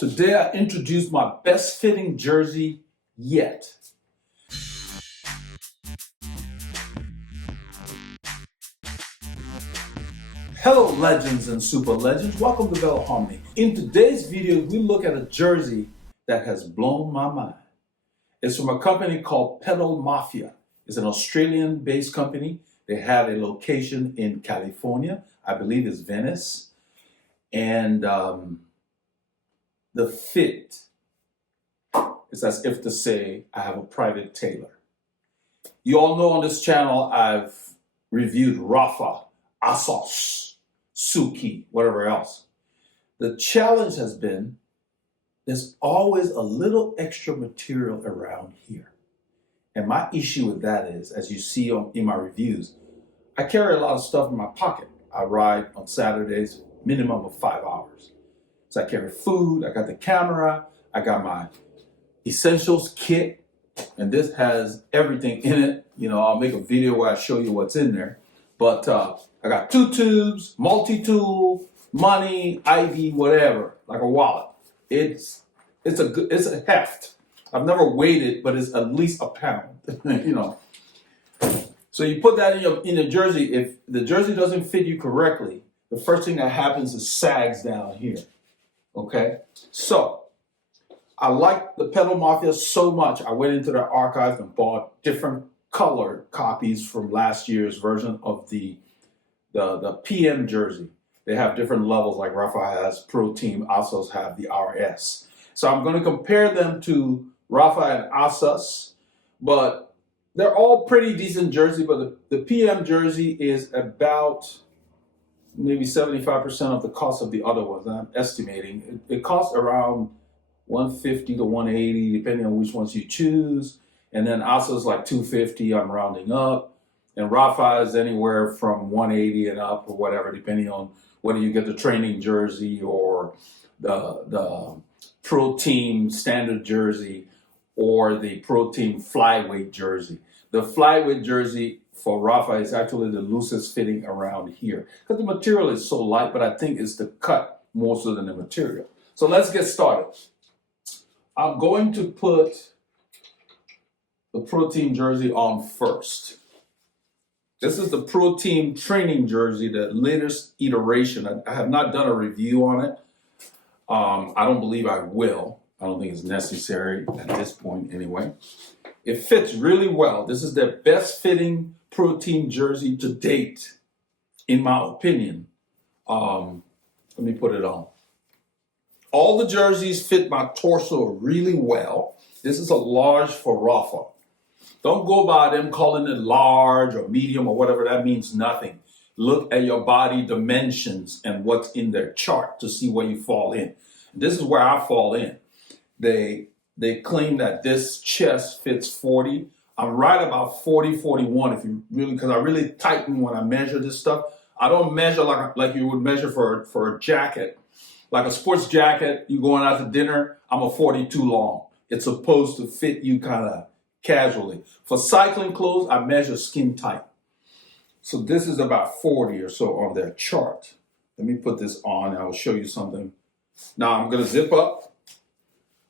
Today I introduced my best fitting jersey yet. Hello legends and super legends, welcome to Veloharmony. In today's video we look at a jersey that has blown my mind. It's from a company called Mafia. It's an Australian based company. They have a location in California, I believe it's Venice. And the fit is as if to say I have a private tailor. You all know on this channel I've reviewed Rapha, Assos, Souke, whatever else. The challenge has been there's always a little extra material around here. And my issue with that is, as you see in my reviews, I carry a lot of stuff in my pocket. I ride on Saturdays, minimum of 5 hours. So I carry food, I got the camera, I got my essentials kit, and this has everything in it. You know, I'll make a video where I show you what's in there. But I got 2 tubes, multi-tool, money, ID, whatever, like a wallet. It's a heft. I've never weighed it, but it's at least a pound, you know. So you put that in your jersey. If the jersey doesn't fit you correctly, the first thing that happens is sags down here. Okay, so I like the Mafia so much, I went into their archives and bought different color copies from last year's version of the PM jersey. They have different levels, like Rapha has Pro Team, Assos have the RS. So I'm going to compare them to Rapha and Assos, but they're all pretty decent jersey, but the PM jersey is about maybe 75% of the cost of the other ones. I'm estimating it costs around 150 to 180, depending on which ones you choose. And then Assos like 250, I'm rounding up. And Rapha is anywhere from 180 and up or whatever, depending on whether you get the training jersey or the Pro Team standard jersey or the Pro Team flyweight jersey. The flyweight jersey for Rapha is actually the loosest fitting around here because the material is so light, but I think it's the cut more so than the material. So let's get started. I'm going to put the Pro Team jersey on first. This is the Pro Team training jersey, the latest iteration. I have not done a review on it. I don't believe I will. I don't think it's necessary at this point anyway. It fits really well. This is their best fitting Pro Team jersey to date, in my opinion. Let me put it on. All the jerseys fit my torso really well. This is a large for Rapha. Don't go by them calling it large or medium or whatever. That means nothing. Look at your body dimensions and what's in their chart to see where you fall in. This is where I fall in. They claim that this chest fits 40. I'm right about 40, 41 if you really, because I really tighten when I measure this stuff. I don't measure like you would measure for a jacket. Like a sports jacket, you going out to dinner, I'm a 42 long. It's supposed to fit you kind of casually. For cycling clothes, I measure skin tight. So this is about 40 or so on their chart. Let me put this on and I'll show you something. Now I'm going to zip up.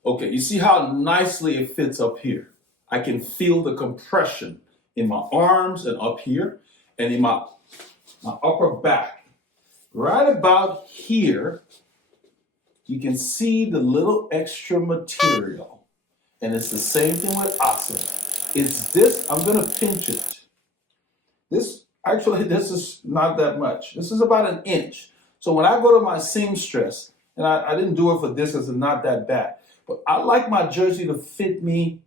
Okay, you see how nicely it fits up here. I can feel the compression in my arms and up here and in my upper back. Right about here, you can see the little extra material. And it's the same thing with Assos. It's this, I'm gonna pinch it. This is not that much. This is about 1 inch. So when I go to my seamstress, and I didn't do it for this because it's not that bad, but I like my jersey to fit me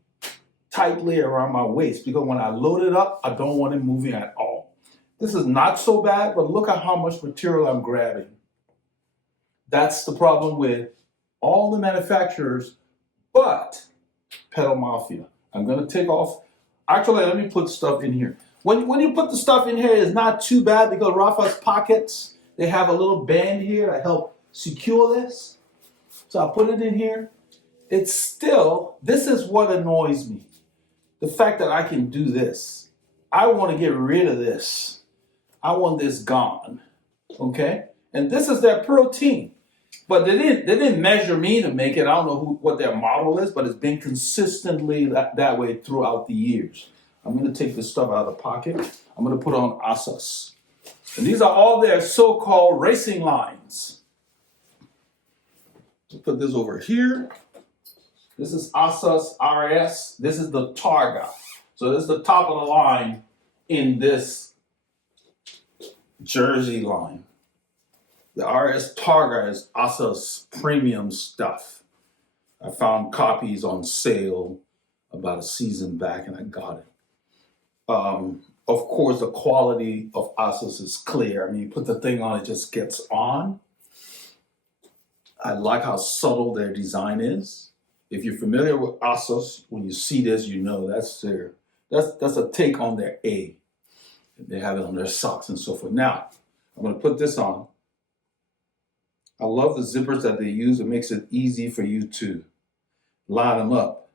tightly around my waist because when I load it up, I don't want it moving at all. This is not so bad, but look at how much material I'm grabbing. That's the problem with all the manufacturers, but Mafia. I'm going to take off. Actually, let me put stuff in here. When you put the stuff in here, it's not too bad because Rapha's pockets, they have a little band here to help secure this. So I'll put it in here. It's still, this is what annoys me. The fact that I can do this. I want to get rid of this. I want this gone. Okay? And this is their Pro Team. But they didn't measure me to make it. I don't know what their model is, but it's been consistently that way throughout the years. I'm going to take this stuff out of the pocket. I'm going to put on Assos. And these are all their so-called racing lines. Put this over here. This is Assos RS. This is the Targa. So this is the top of the line in this jersey line. The RS Targa is Assos premium stuff. I found copies on sale about a season back and I got it. Of course, the quality of Assos is clear. I mean, you put the thing on, it just gets on. I like how subtle their design is. If you're familiar with Assos, when you see this, you know that's a take on their A. They have it on their socks and so forth. Now, I'm going to put this on. I love the zippers that they use. It makes it easy for you to line them up.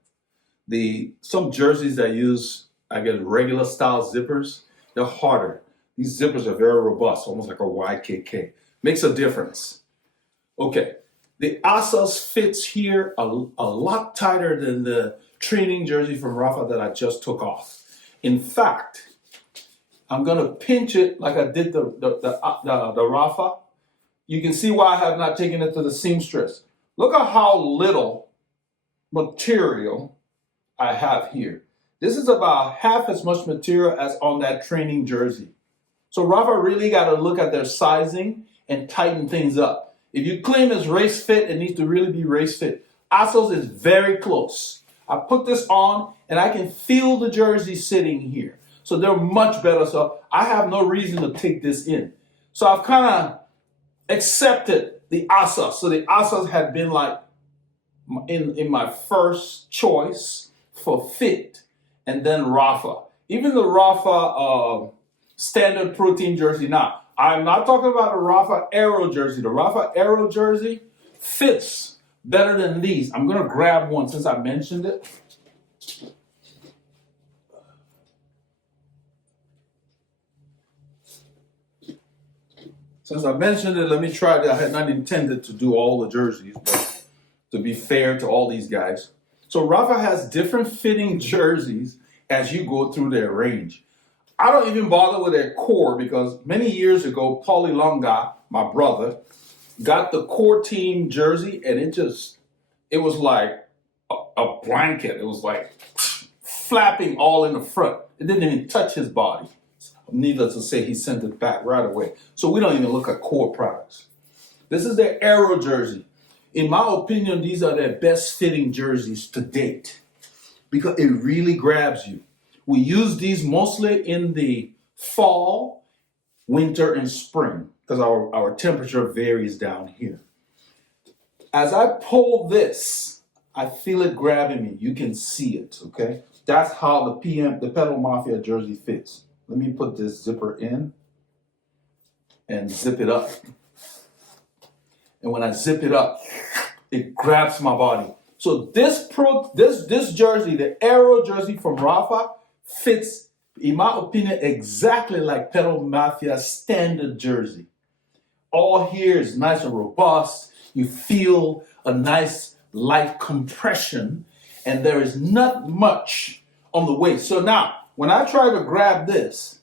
Some jerseys that use, I get regular style zippers, they're harder. These zippers are very robust, almost like a YKK. Makes a difference. Okay, the Assos fits here a lot tighter than the training jersey from Rapha that I just took off. In fact, I'm gonna pinch it like I did the Rapha. You can see why I have not taken it to the seamstress. Look at how little material I have here. This is about half as much material as on that training jersey. So Rapha really got to look at their sizing and tighten things up. If you claim it's race fit, it needs to really be race fit. Assos is very close. I put this on and I can feel the jersey sitting here. So they're much better. So I have no reason to take this in. So I've kind of accepted the Assos. So the Assos had been like in my first choice for fit, and then Rapha. Even the Rapha standard protein jersey. Now, I'm not talking about the Rapha Aero jersey. The Rapha Aero jersey fits better than these. I'm going to grab one since I mentioned it. Since I mentioned it, let me try it. I had not intended to do all the jerseys, but to be fair to all these guys. So Rapha has different fitting jerseys as you go through their range. I don't even bother with their core because many years ago, Paulie Longa, my brother, got the core team jersey and it was like a blanket. It was like flapping all in the front. It didn't even touch his body. Needless to say, he sent it back right away. So we don't even look at core products. This is their Aero jersey. In my opinion, these are their best fitting jerseys to date because it really grabs you. We use these mostly in the fall, winter, and spring because our temperature varies down here. As I pull this, I feel it grabbing me. You can see it, okay? That's how the Pedal Mafia jersey fits. Let me put this zipper in and zip it up. And when I zip it up, it grabs my body. So this jersey, the Aero jersey from Rapha, fits, in my opinion, exactly like Pedal Mafia's standard jersey. All here is nice and robust. You feel a nice light compression, and there is not much on the waist. So now, when I try to grab this,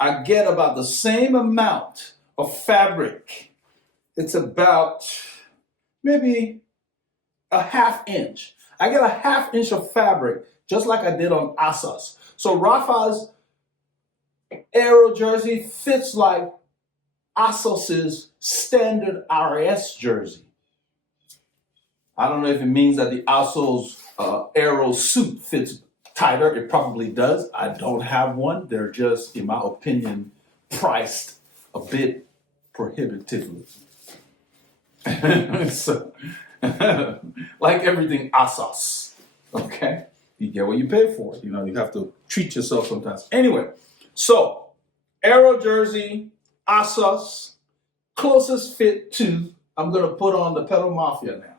I get about the same amount of fabric. It's about maybe a ½ inch. I get a ½ inch of fabric, just like I did on Assos. So Rapha's Aero jersey fits like Assos's standard RS jersey. I don't know if it means that the Assos Aero suit fits tighter. It probably does. I don't have one. They're just, in my opinion, priced a bit prohibitively. So, like everything Assos, okay? You get what you pay for. You know, you have to treat yourself sometimes. Anyway, so Aero jersey, Assos, closest fit to, I'm going to put on the Pedal Mafia now.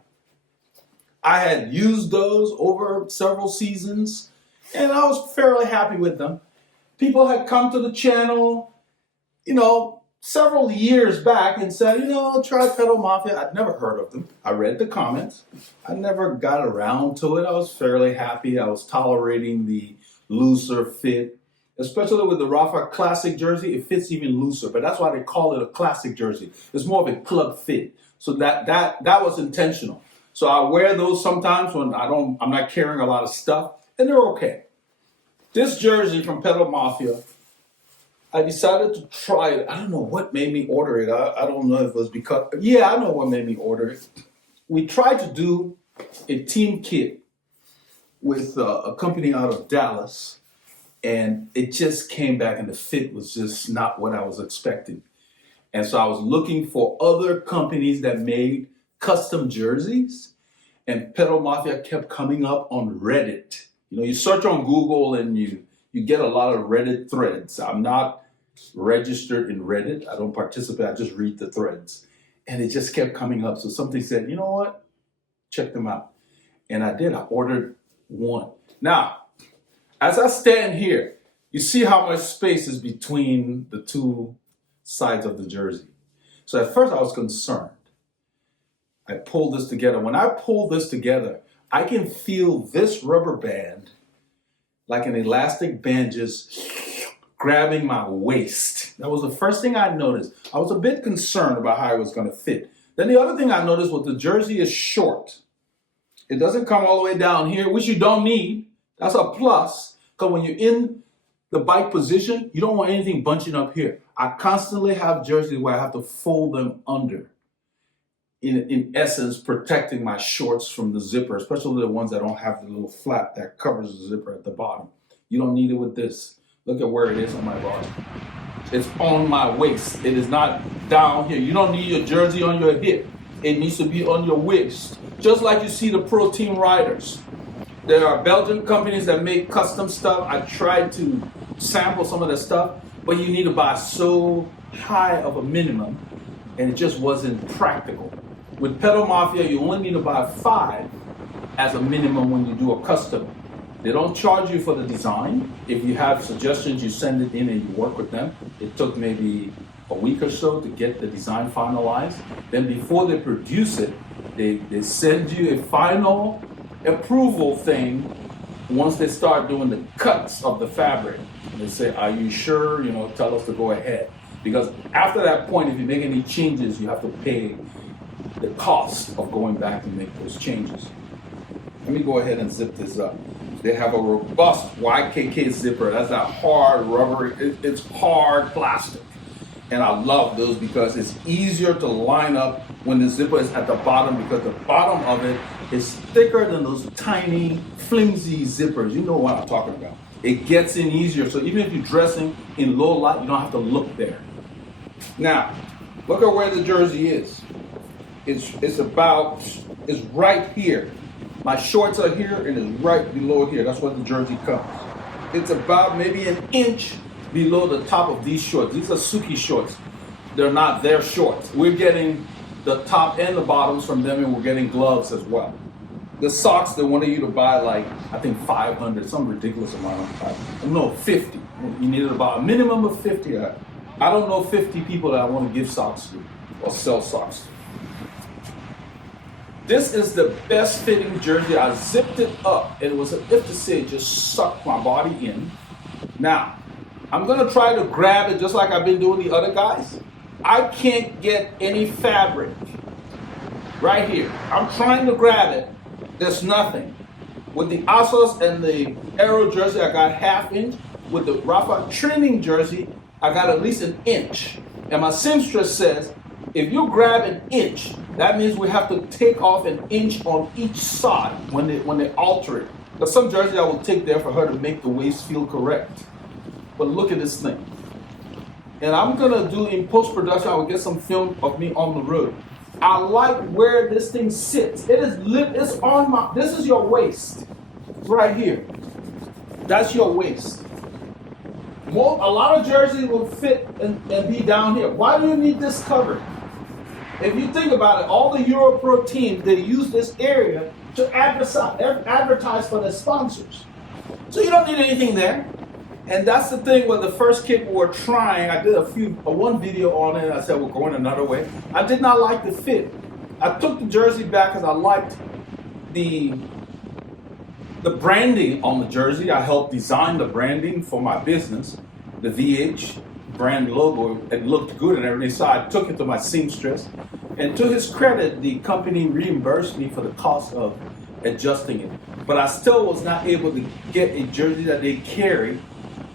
I had used those over several seasons, and I was fairly happy with them. People had come to the channel, you know, several years back and said, try Pedal Mafia. I'd never heard of them. I read the comments. I never got around to it. I was fairly happy. I was tolerating the looser fit, especially with the Rapha Classic jersey. It fits even looser, but that's why they call it a classic jersey. It's more of a club fit. So that was intentional. So I wear those sometimes when I'm not carrying a lot of stuff, and they're okay. This jersey from Pedal Mafia, I decided to try it. I don't know what made me order it. I don't know if it was because, I know what made me order it. We tried to do a team kit with a company out of Dallas, and it just came back and the fit was just not what I was expecting. And so I was looking for other companies that made custom jerseys, and Pedal Mafia kept coming up on Reddit. You search on Google and you get a lot of Reddit threads. I'm not registered in Reddit. I don't participate. I just read the threads. And it just kept coming up. So something said, you know what? Check them out. And I did. I ordered one. Now, as I stand here, you see how much space is between the two sides of the jersey. So at first I was concerned. I pulled this together. When I pull this together, I can feel this rubber band like an elastic band just grabbing my waist. That was the first thing I noticed. I was a bit concerned about how it was going to fit. Then the other thing I noticed was the jersey is short. It doesn't come all the way down here, which you don't need. That's a plus, because when you're in the bike position, you don't want anything bunching up here. I constantly have jerseys where I have to fold them under. In essence, protecting my shorts from the zipper, especially the ones that don't have the little flap that covers the zipper at the bottom. You don't need it with this. Look at where it is on my body. It's on my waist. It is not down here. You don't need your jersey on your hip. It needs to be on your waist. Just like you see the pro team riders. There are Belgian companies that make custom stuff. I tried to sample some of the stuff, but you need to buy so high of a minimum, and it just wasn't practical. With Pedal Mafia, you only need to buy 5 as a minimum when you do a custom. They don't charge you for the design. If you have suggestions, you send it in and you work with them. It took maybe a week or so to get the design finalized. Then before they produce it, they send you a final approval thing once they start doing the cuts of the fabric. They say, are you sure? Tell us to go ahead. Because after that point, if you make any changes, you have to pay the cost of going back and make those changes. Let me go ahead and zip this up. They have a robust YKK zipper. That's that hard rubber, it's hard plastic. And I love those because it's easier to line up when the zipper is at the bottom, because the bottom of it is thicker than those tiny, flimsy zippers. You know what I'm talking about. It gets in easier. So even if you're dressing in low light, you don't have to look there. Now, look at where the jersey is. It's right here. My shorts are here and it's right below here. That's where the jersey comes. It's about maybe an inch below the top of these shorts. These are Souke shorts. They're not their shorts. We're getting the top and the bottoms from them, and we're getting gloves as well. The socks, they wanted you to buy I think 500, some ridiculous amount. 50. You needed about a minimum of 50. I don't know 50 people that I want to give socks to or sell socks to. This is the best fitting jersey. I zipped it up, and it was, if to say, just sucked my body in. Now, I'm gonna try to grab it just like I've been doing the other guys. I can't get any fabric right here. I'm trying to grab it. There's nothing. With the Assos and the Aero jersey, I got ½ inch. With the Rapha training jersey, I got at least an inch. And my seamstress says, if you grab an inch, that means we have to take off an inch on each side when they alter it. There's some jersey I will take there for her to make the waist feel correct. But look at this thing. And I'm gonna do in post-production, I will get some film of me on the road. I like where this thing sits. It's on my, this is your waist, right here. That's your waist. A lot of jerseys will fit and be down here. Why do you need this covered? If you think about it, all the Euro Pro teams, they use this area to advertise for their sponsors. So you don't need anything there. And that's the thing with the first kit we were trying. I did one video on it. I said we're going another way. I did not like the fit. I took the jersey back because I liked the branding on the jersey. I helped design the branding for my business, the VH brand logo. It looked good and everything, so I took it to my seamstress. And to his credit, the company reimbursed me for the cost of adjusting it. But I still was not able to get a jersey that they carry,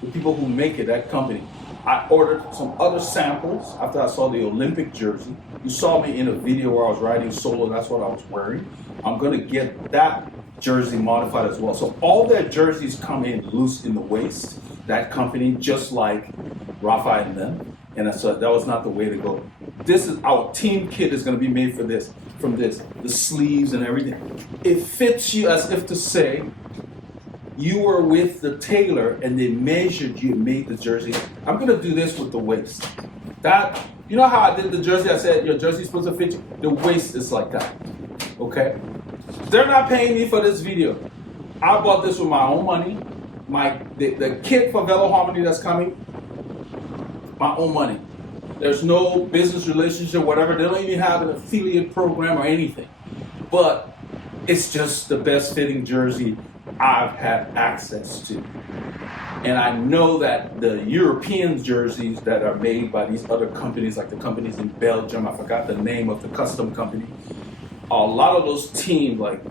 the people who make it, that company. I ordered some other samples after I saw the Olympic jersey. You saw me in a video where I was riding solo, that's what I was wearing. I'm gonna get that jersey modified as well. So all their jerseys come in loose in the waist, that company, just like Rapha and them. And so that was not the way to go. This is our team kit is gonna be made for this, from this, the sleeves and everything. It fits you as if to say, you were with the tailor and they measured you and made the jersey. I'm gonna do this with the waist. That, you know how I did the jersey? I said your jersey's supposed to fit you. The waist is like that, okay? They're not paying me for this video. I bought this with my own money. The kit for Veloharmony that's coming, my own money. There's no business relationship, whatever. They don't even have an affiliate program or anything. But it's just the best fitting jersey I've had access to. And I know that the European jerseys that are made by these other companies, like the companies in Belgium, I forgot the name of the custom company, a lot of those teams like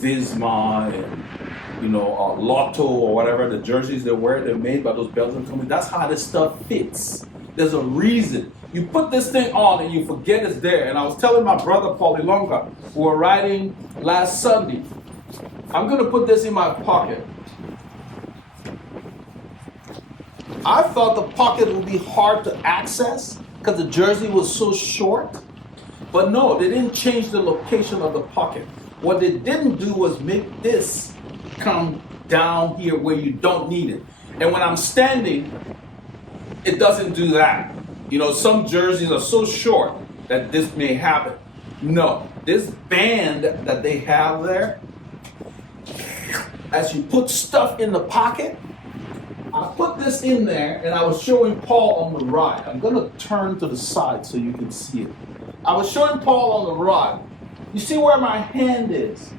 Visma and Lotto or whatever, the jerseys they wear, they're made by those Belgian companies. That's how this stuff fits. There's a reason. You put this thing on and you forget it's there. And I was telling my brother, Paulie Longa, who were riding last Sunday, I'm gonna put this in my pocket. I thought the pocket would be hard to access because the jersey was so short. But no, they didn't change the location of the pocket. What they didn't do was make this come down here where you don't need it. And when I'm standing, it doesn't do that. You know, some jerseys are so short that this may happen. No, this band that they have there, as you put stuff in the pocket, I put this in there and I was showing Paul on the ride. I'm gonna turn to the side so you can see it. I was showing Paul on the ride. You see where my hand is?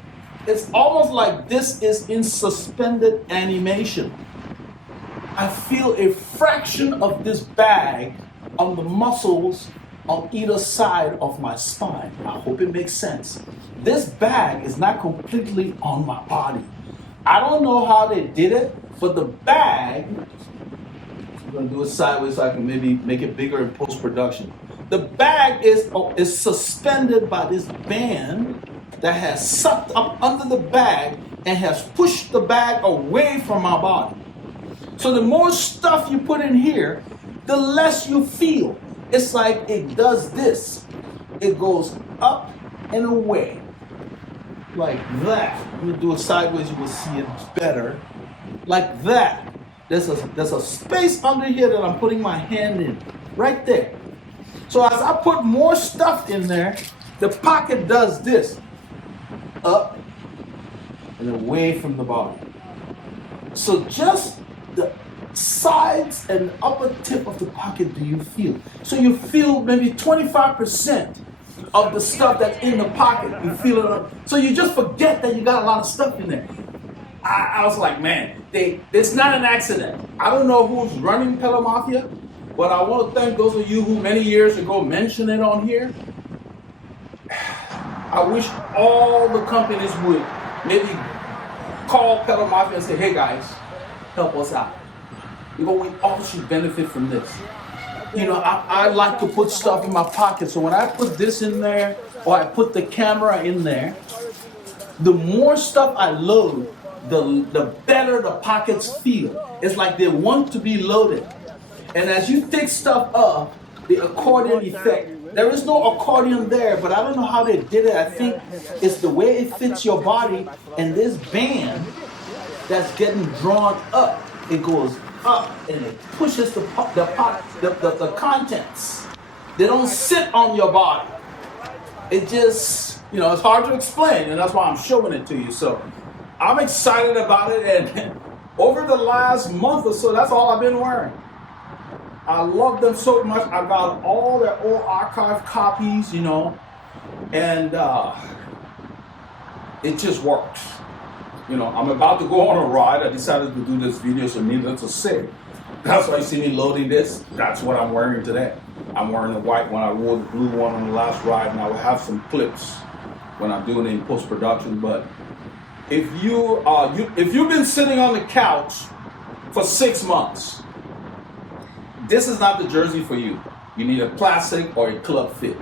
It's almost like this is in suspended animation. I feel a fraction of this bag on the muscles on either side of my spine. I hope it makes sense. This bag is not completely on my body. I don't know how they did it, but the bag, I'm gonna do it sideways so I can maybe make it bigger in post-production. The bag is suspended by this band that has sucked up under the bag and has pushed the bag away from my body. So the more stuff you put in here, the less you feel. It's like it does this. It goes up and away. Like that. Let me do it sideways, you will see it better. Like that. There's a space under here that I'm putting my hand in. Right there. So as I put more stuff in there, the pocket does this. Up and away from the body. So just the sides and upper tip of the pocket do you feel. So you feel maybe 25% of the stuff that's in the pocket. You feel it up. So you just forget that you got a lot of stuff in there. I was like, man, it's not an accident. I don't know who's running Apparel Mafia, but I want to thank those of you who many years ago mentioned it on here. I wish all the companies would maybe call Apparel Mafia and say, hey guys, help us out. Because we all should benefit from this. You know, I like to put stuff in my pocket. So when I put this in there, or I put the camera in there, the more stuff I load, the better the pockets feel. It's like they want to be loaded. And as you take stuff up, the accordion effect, there is no accordion there, but I don't know how they did it. I think it's the way it fits your body, and this band that's getting drawn up, it goes up and it pushes the contents. They don't sit on your body. It just, it's hard to explain, and that's why I'm showing it to you. So I'm excited about it, and over the last month or so, that's all I've been wearing. I love them so much. I got all their old archive copies, you know, and it just works. You know, I'm about to go on a ride. I decided to do this video, so needless to say, that's why you see me loading this. That's what I'm wearing today. I'm wearing the white one. I wore the blue one on the last ride, and I will have some clips when I'm doing it in post-production. But if you've been sitting on the couch for 6 months, this is not the jersey for you. You need a classic or a club fit.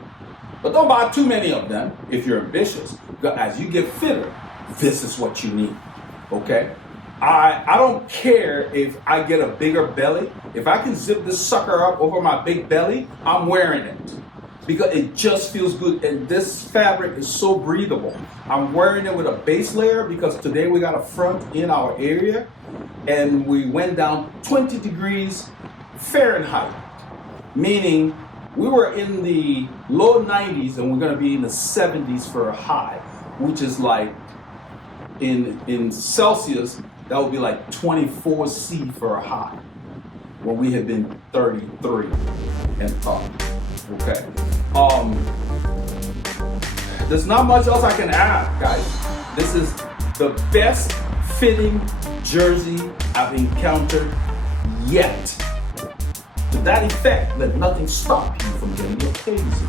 But don't buy too many of them if you're ambitious. As you get fitter, this is what you need, okay? I don't care if I get a bigger belly. If I can zip this sucker up over my big belly, I'm wearing it. Because it just feels good, and this fabric is so breathable. I'm wearing it with a base layer because today we got a front in our area, and we went down 20 degrees Fahrenheit, meaning we were in the low 90s and we're gonna be in the 70s for a high, which is like in Celsius, that would be like 24 C for a high, when we had been 33 and up, okay? There's not much else I can add, guys. This is the best fitting jersey I've encountered yet. To that effect, let nothing stop you from getting your crazy.